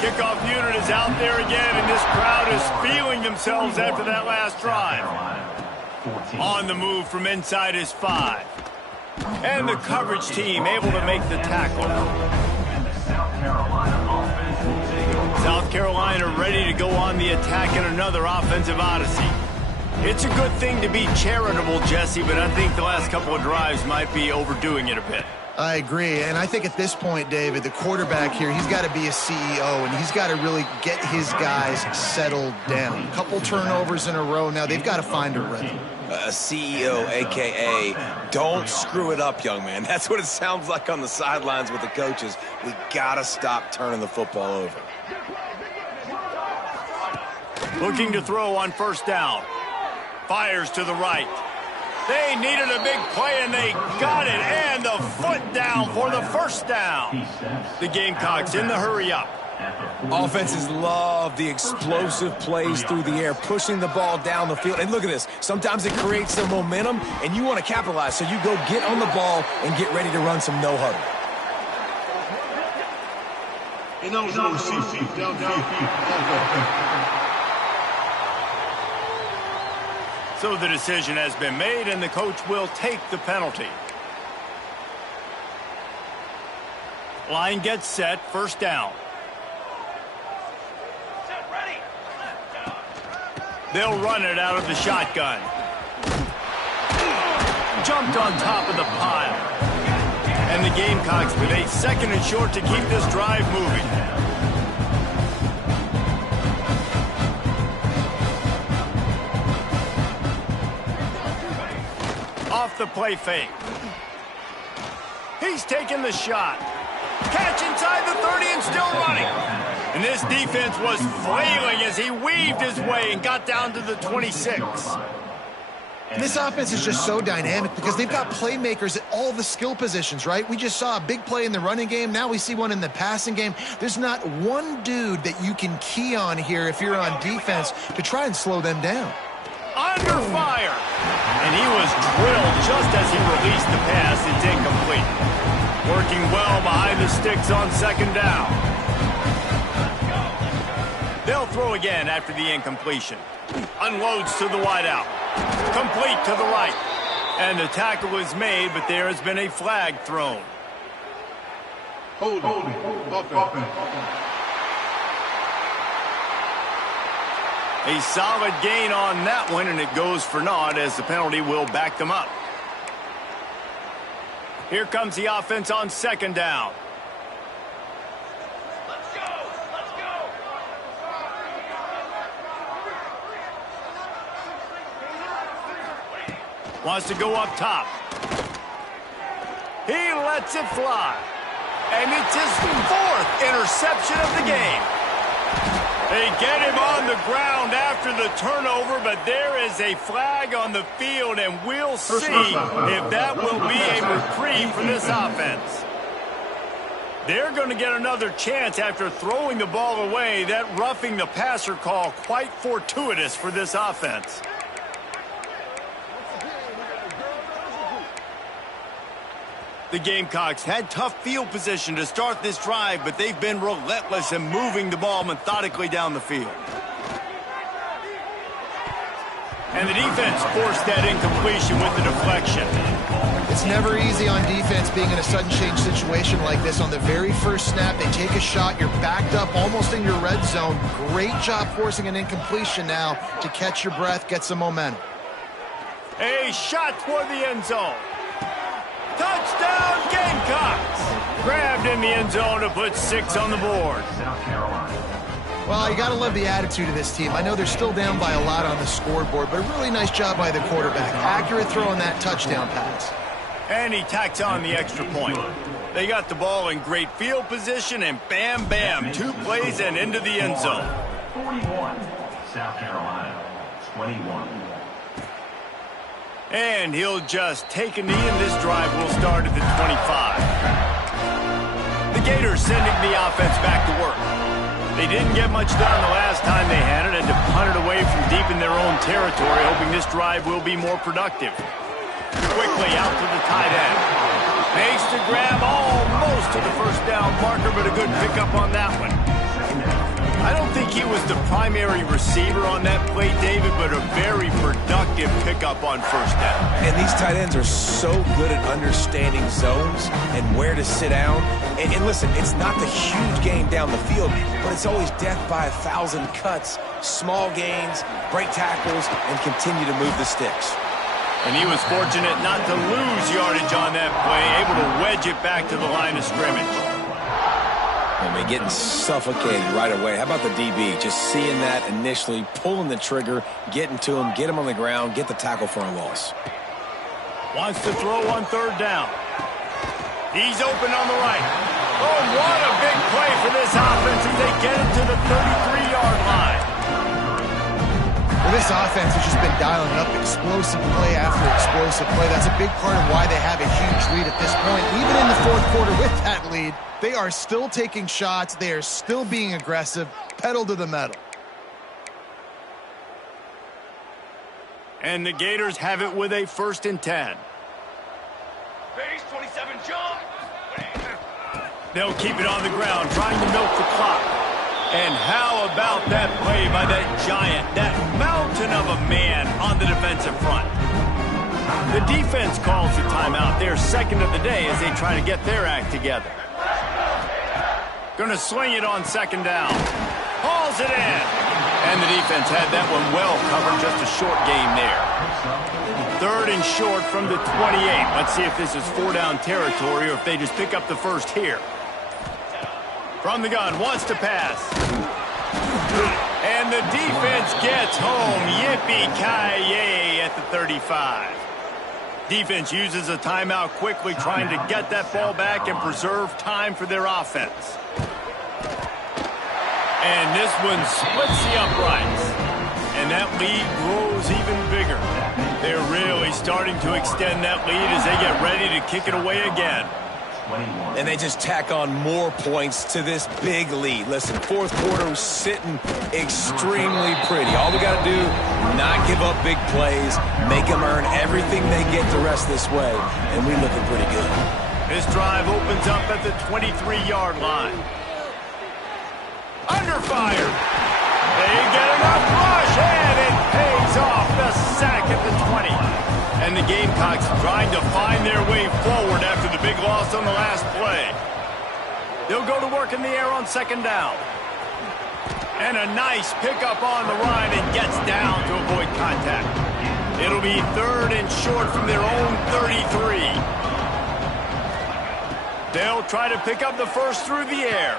Kickoff unit is out there again, and this crowd is feeling themselves after that last drive. On the move from inside his 5. And the coverage team able to make the tackle. South Carolina ready to go on the attack in another offensive odyssey. It's a good thing to be charitable, Jesse, but I think the last couple of drives might be overdoing it a bit. I agree, and I think at this point, David, the quarterback here, he's got to be a CEO, and he's got to really get his guys settled down. A couple turnovers in a row now. They've got to find a rhythm. A CEO, a.k.a. don't screw it up, young man. That's what it sounds like on the sidelines with the coaches. We got to stop turning the football over. Looking to throw on first down. Fires to the right. They needed a big play, and they got it, and the foot down for the first down. The Gamecocks in the hurry-up. Offenses love the explosive plays through the air, pushing the ball down the field. And look at this. Sometimes it creates some momentum, and you want to capitalize, so you go get on the ball and get ready to run some no-huddle. So the decision has been made, and the coach will take the penalty. Line gets set, first down. They'll run it out of the shotgun. Jumped on top of the pile. And the Gamecocks with a second and short to keep this drive moving. Off the play fake. He's taking the shot. Catch inside the 30 and still running. And this defense was flailing as he weaved his way and got down to the 26. And this offense is just so dynamic because they've got playmakers at all the skill positions, right? We just saw a big play in the running game. Now we see one in the passing game. There's not one dude that you can key on here if you're on defense to try and slow them down. Under fire. And he was drilled just as he released the pass. It's incomplete. Working well behind the sticks on second down. They'll throw again after the incompletion. Unloads to the wideout. Complete to the right. And the tackle is made, but there has been a flag thrown. Hold it. A solid gain on that one, and it goes for naught as the penalty will back them up. Here comes the offense on second down. Let's go. Wants to go up top. He lets it fly. And it's his fourth interception of the game. They get him on the ground after the turnover, but there is a flag on the field, and we'll see if that will be a reprieve for this offense. They're going to get another chance after throwing the ball away. That roughing the passer call quite fortuitous for this offense. The Gamecocks had tough field position to start this drive, but they've been relentless in moving the ball methodically down the field. And the defense forced that incompletion with the deflection. It's never easy on defense being in a sudden change situation like this. On the very first snap, they take a shot. You're backed up almost in your red zone. Great job forcing an incompletion now to catch your breath, get some momentum. A shot toward the end zone. Touchdown, Gamecocks! Grabbed in the end zone to put 6 on the board. South Carolina. Well, you got to love the attitude of this team. I know they're still down by a lot on the scoreboard, but a really nice job by the quarterback. Accurate throw on that touchdown pass. And he tacks on the extra point. They got the ball in great field position, and bam, bam, 2 plays and into the end zone. 41. South Carolina. 21. And he'll just take a knee, and this drive will start at the 25. The Gators sending the offense back to work. They didn't get much done the last time they had it, and to punt it away from deep in their own territory, hoping this drive will be more productive. Quickly out to the tight end. Makes the grab almost to the first down marker, but a good pickup on that one. I don't think he was the primary receiver on that play, David, but a very productive pickup on first down. And these tight ends are so good at understanding zones and where to sit down. And listen, it's not the huge game down the field, but it's always death by 1,000 cuts, small gains, break tackles, and continue to move the sticks. And he was fortunate not to lose yardage on that play, able to wedge it back to the line of scrimmage. I mean, getting suffocated right away. How about the DB? Just seeing that initially, pulling the trigger, getting to him, get him on the ground, get the tackle for a loss. Wants to throw on third down. He's open on the right. Oh, what a big play for this offense as they get it to the 33-yard line. Well, this offense has just been dialing up explosive play after explosive play. That's a big part of why they have a huge lead at this point. Even in the fourth quarter with that lead, they are still taking shots. They are still being aggressive. Pedal to the metal. And the Gators have it with a 1st and 10. Base 27 jump. They'll keep it on the ground, trying to milk the clock. And how about that play by that giant, that mountain of a man on the defensive front? The defense calls the timeout, their second of the day, as they try to get their act together. Going to sling it on second down. Hauls it in. And the defense had that one well covered. Just a short game there. 3rd and short from the 28. Let's see if this is 4-down territory or if they just pick up the first here. From the gun, wants to pass. And the defense gets home. Yippee-ki-yay at the 35. Defense uses a timeout quickly, trying to get that ball back and preserve time for their offense. And this one splits the uprights. And that lead grows even bigger. They're really starting to extend that lead as they get ready to kick it away again. And they just tack on more points to this big lead. Listen, 4th quarter was sitting extremely pretty. All we got to do, not give up big plays, make them earn everything they get the rest this way, and we're looking pretty good. This drive opens up at the 23-yard line. Under fire. They get enough rush, and it pays off. The sack at the 20. And the Gamecocks trying to find their way forward after the big loss on the last play. They'll go to work in the air on second down. And a nice pickup on the run and gets down to avoid contact. It'll be 3rd and short from their own 33. They'll try to pick up the first through the air.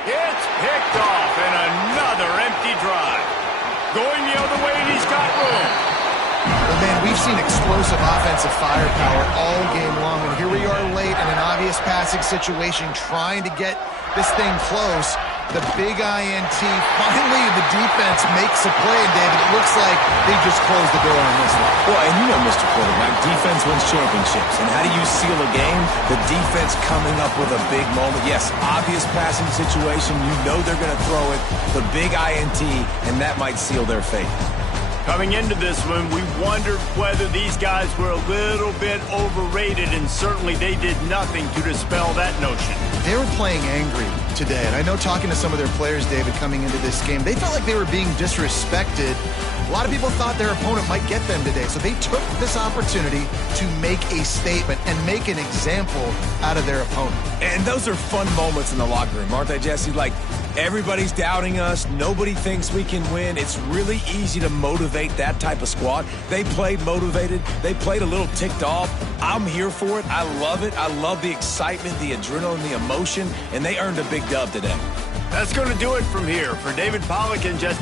It's picked off, and another empty drive. Going the other way, and he's got room. Well, man, we've seen explosive offensive firepower all game long, and here we are late in an obvious passing situation trying to get this thing close. The big INT, finally the defense makes a play, and David, it looks like they just closed the door on this one. Well, and you know, Mr. Quarterback, defense wins championships. And how do you seal a game? The defense coming up with a big moment. Yes, obvious passing situation. You know they're going to throw it. The big INT, and that might seal their fate. Coming into this one, we wondered whether these guys were a little bit overrated, and certainly they did nothing to dispel that notion. They were playing angry today, and I know talking to some of their players, David, coming into this game, they felt like they were being disrespected. A lot of people thought their opponent might get them today, so they took this opportunity to make a statement and make an example out of their opponent. And those are fun moments in the locker room, aren't they, Jesse? Like, everybody's doubting us. Nobody thinks we can win. It's really easy to motivate that type of squad. They played motivated. They played a little ticked off. I'm here for it. I love it. I love the excitement, the adrenaline, the emotion, and they earned a big dub today. That's going to do it from here. For David Pollack and Jesse